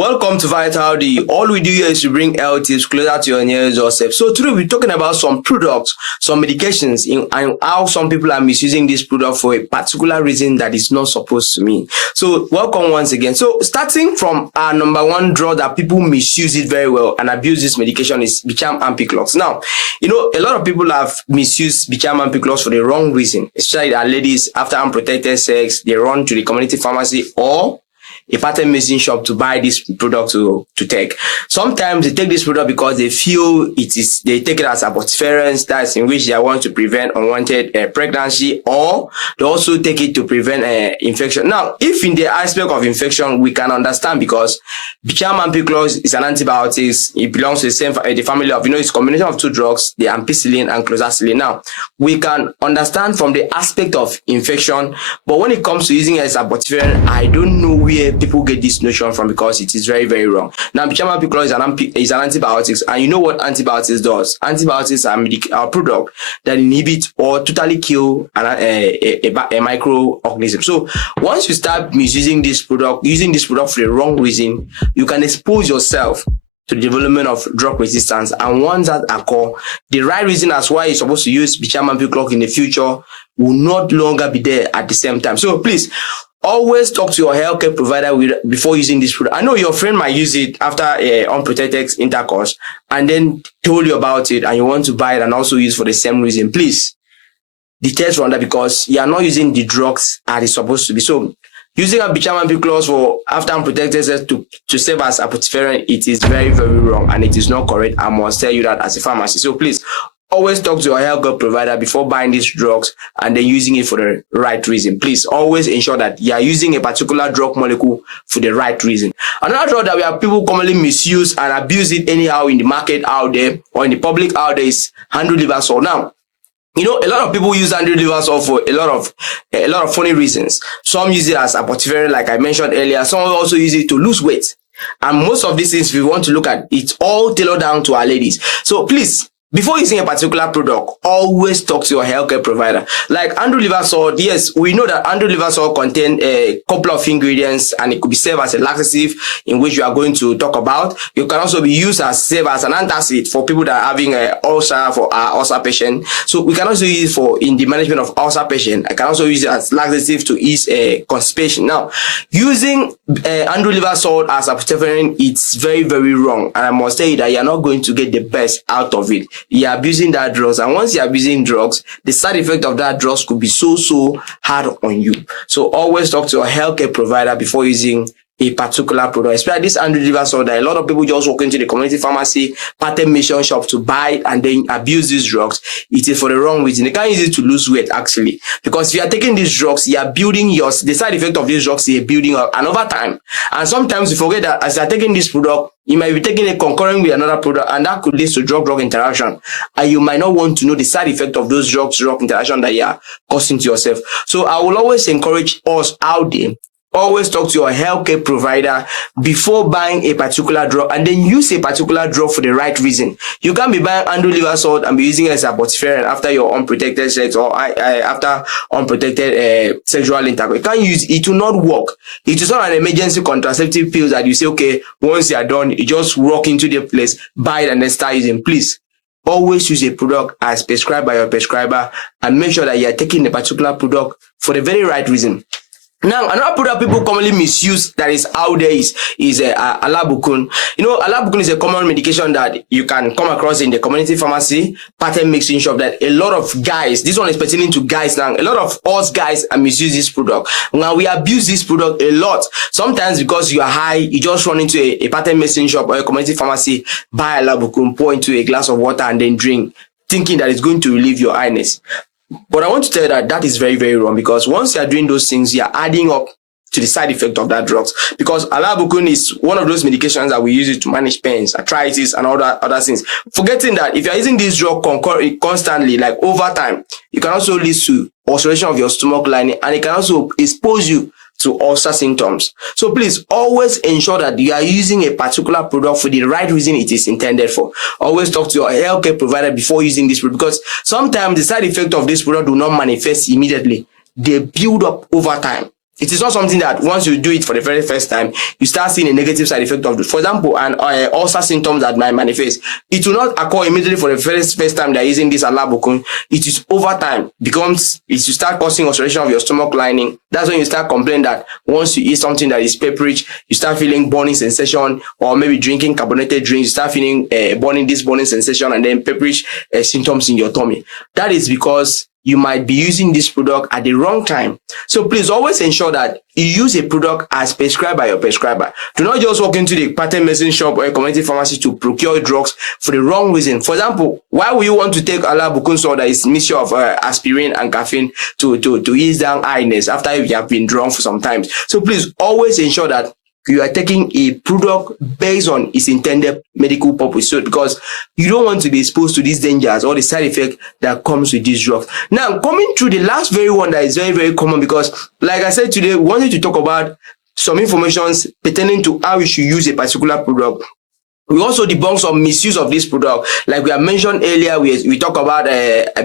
Welcome to Vital D. All we do here is to bring health tips closer to your nearest doorstep. So today we're talking about some products, some medications, and how some people are misusing this product for a particular reason that is not supposed to mean. So welcome once again. So starting from our number one drug that people misuse it very well and abuse this medication is Beecham Ampiclox. Now, a lot of people have misused Beecham Ampiclox for the wrong reason, especially that ladies after unprotected sex, they run to the community pharmacy or a pattern medicine shop to buy this product to take. Sometimes they take this product because they feel they take it as abortifacient, that's in which they want to prevent unwanted pregnancy, or they also take it to prevent infection. Now, if in the aspect of infection, we can understand because Beecham Ampiclox is an antibiotics. It belongs to the family of, it's a combination of two drugs, the ampicillin and clozacillin. Now, we can understand from the aspect of infection, but when it comes to using it as abortifacient, I don't know where people get this notion from because it is very, very wrong. Now, Beecham Ampiclox is an antibiotics, and you know what antibiotics does? Antibiotics are a product that inhibit or totally kill a microorganism. So once you start misusing this product, using this product for the wrong reason, you can expose yourself to the development of drug resistance. And once that occur, the right reason as why you're supposed to use Beecham Ampiclox in the future will not longer be there at the same time. So please, always talk to your healthcare provider before using this product. I know your friend might use it after unprotected intercourse and then told you about it and you want to buy it and also use for the same reason. Please, detach from that because you are not using the drugs as it's supposed to be. So using a Beecham Ampiclox for after unprotected sex to serve as abortifacient, it is very, very wrong and it is not correct. I must tell you that as a pharmacist. So please, always talk to your healthcare provider before buying these drugs and then using it for the right reason. Please always ensure that you are using a particular drug molecule for the right reason. Another drug that we have people commonly misuse and abuse it anyhow in the market out there or in the public out there is androlivasol. Now, a lot of people use androlivasol for a lot of funny reasons. Some use it as abortifacient, like I mentioned earlier. Some also use it to lose weight. And most of these things, if we want to look at, it's all tailored down to our ladies. So please, before using a particular product, always talk to your healthcare provider. Like androlivasol, yes, we know that androlivasol contains a couple of ingredients and it could be served as a laxative, in which you are going to talk about. You can also be used as served as an antacid for people that are having an ulcer, for our ulcer patient. So we can also use it in the management of ulcer patient. I can also use it as laxative to ease constipation. Now, using androlivasol as a abortifacient, it's very, very wrong. And I must tell you that you're not going to get the best out of it. You're abusing that drugs, and once you're abusing drugs, the side effect of that drugs could be so hard on you. So always talk to your healthcare provider before using a particular product, especially this androlivasol that a lot of people just walk into the community pharmacy, pattern medicine shop to buy it and then abuse these drugs. It is for the wrong reason. They can't use it to lose weight actually, because if you are taking these drugs, you are building the side effect of these drugs is building up, and over time. And sometimes you forget that as you are taking this product, you might be taking it concurrent with another product, and that could lead to drug-drug interaction. And you might not want to know the side effect of those drug-drug interaction that you are causing to yourself. So I will always encourage us out there, always talk to your healthcare provider before buying a particular drug, and then use a particular drug for the right reason. You can't be buying androlivasol and be using it as abortifacient after your unprotected sex or after unprotected sexual intercourse. You can't use it. It will not work. It is not an emergency contraceptive pill that you say, okay, once you are done, you just walk into the place, buy it, and then start using. Please, always use a product as prescribed by your prescriber and make sure that you are taking a particular product for the very right reason. Now, another product people commonly misuse that is out there is Alabukun. Alabukun is a common medication that you can come across in the community pharmacy, pattern mixing shop, that a lot of guys, this one is pertaining to guys now, a lot of us guys misuse this product. Now, we abuse this product a lot. Sometimes because you are high, you just run into a pattern mixing shop or a community pharmacy, buy Alabukun, pour into a glass of water and then drink, thinking that it's going to relieve your highness. But I want to tell you that is very, very wrong, because once you are doing those things, you are adding up to the side effect of that drugs. Because Alabukun is one of those medications that we use it to manage pains, arthritis, and other things. Forgetting that if you are using this drug constantly, like over time, it can also lead to ulceration of your stomach lining, and it can also expose you to ulcer symptoms. So please always ensure that you are using a particular product for the right reason it is intended for. Always talk to your healthcare provider before using this product, because sometimes the side effect of this product do not manifest immediately. They build up over time. It is not something that once you do it for the very first time, you start seeing a negative side effect of it. For example, an ulcer symptoms that might manifest, it will not occur immediately for the first time they're using this Alabukun. It is over time, becomes, if you start causing ulceration of your stomach lining, that's when you start complaining that once you eat something that is pepperish, you start feeling burning sensation, or maybe drinking carbonated drinks, you start feeling burning sensation, and then pepperish symptoms in your tummy. That is because you might be using this product at the wrong time. So please always ensure that you use a product as prescribed by your prescriber. Do not just walk into the patent medicine shop or a community pharmacy to procure drugs for the wrong reason. For example, why would you want to take Alabukun salt that is mixture of aspirin and caffeine to ease down highness after you have been drunk for some time? So please always ensure that you are taking a product based on its intended medical purpose. So because you don't want to be exposed to these dangers or the side effect that comes with these drugs. Now, coming to the last very one that is very, very common, because like I said today, we wanted to talk about some information pertaining to how you should use a particular product. We also debunk some misuse of this product. Like we have mentioned earlier, we talk about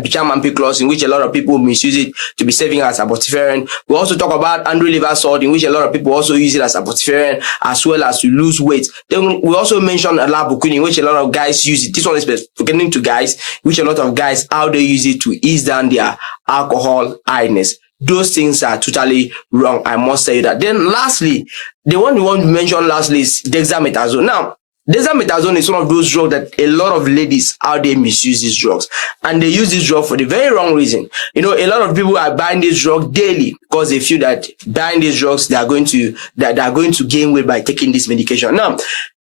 Beecham Ampiclox, in which a lot of people misuse it to be serving as abortifacient. We also talk about andrew liver salt, in which a lot of people also use it as abortifacient, as well as to lose weight. Then we also mentioned Alabukun, in which a lot of guys use it. This one is getting to guys, which a lot of guys, how they use it to ease down their alcohol highness. Those things are totally wrong. I must say that. Then lastly, the one we want to mention lastly is Dexamethasone. Now, Dexamethasone is one of those drugs that a lot of ladies out there misuse these drugs, and they use this drug for the very wrong reason. You know, a lot of people are buying this drug daily because they feel that buying these drugs they are going to gain weight by taking this medication. Now,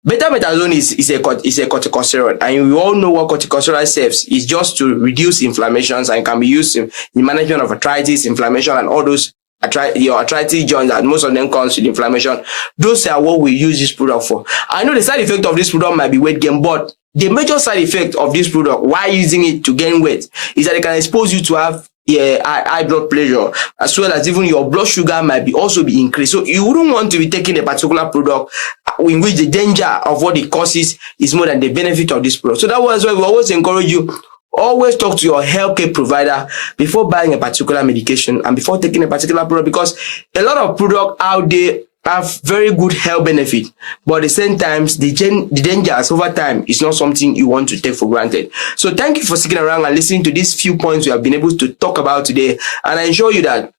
betamethasone is a corticosteroid, and we all know what corticosteroid serves is just to reduce inflammations, and can be used in management of arthritis, inflammation, and all those your arthritis joints, and most of them comes with inflammation. Those are what we use this product for. I know the side effect of this product might be weight gain, but the major side effect of this product, why using it to gain weight, is that it can expose you to have high blood pressure, as well as even your blood sugar might also be increased. So you wouldn't want to be taking a particular product in which the danger of what it causes is more than the benefit of this product. So that was why we always encourage you, always talk to your healthcare provider before buying a particular medication and before taking a particular product, because a lot of products out there have very good health benefit, but at the same time, the dangers over time is not something you want to take for granted. So thank you for sticking around and listening to these few points we have been able to talk about today, and I assure you that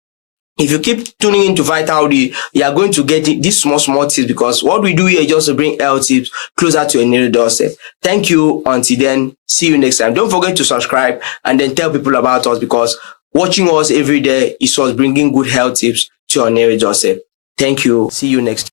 if you keep tuning into Vitality, you are going to get these small tips, because what we do here is just to bring health tips closer to your near doorstep. Thank you. Until then, see you next time. Don't forget to subscribe and then tell people about us, because watching us every day is us bringing good health tips to your near doorstep. Thank you. See you next time.